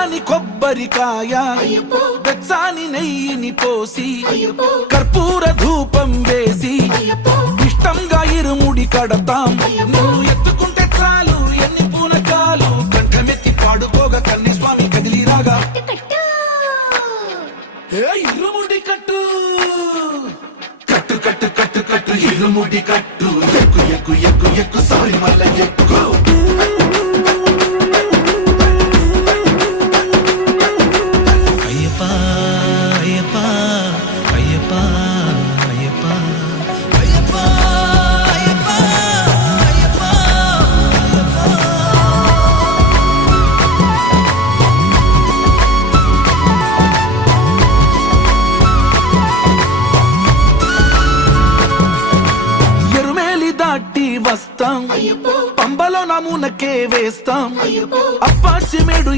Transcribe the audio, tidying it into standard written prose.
పచ్చాని కొబ్బరికాయ వెచ్చాని నెయ్యిని పోసి కర్పూర ధూపం వేసి ఇష్టంగా ఇరుముడి కడతాం. నువ్వు ఎత్తుకుంటే చాలు ఎన్ని పూనకాలు కంఠమెత్తి పాడుకోగా కన్యస్వామి కదిలిరాగా ఇరుముడి కట్టు కట్టు కట్టు కట్టు కట్టు ఇరుముడి కట్టు ఎక్కు ఎక్కు ఎక్కు ఎక్కు సారి మల్ల ఎక్కు. వస్తాం పంబలో నమూనకే వేస్తాం అప్పాచి మేడు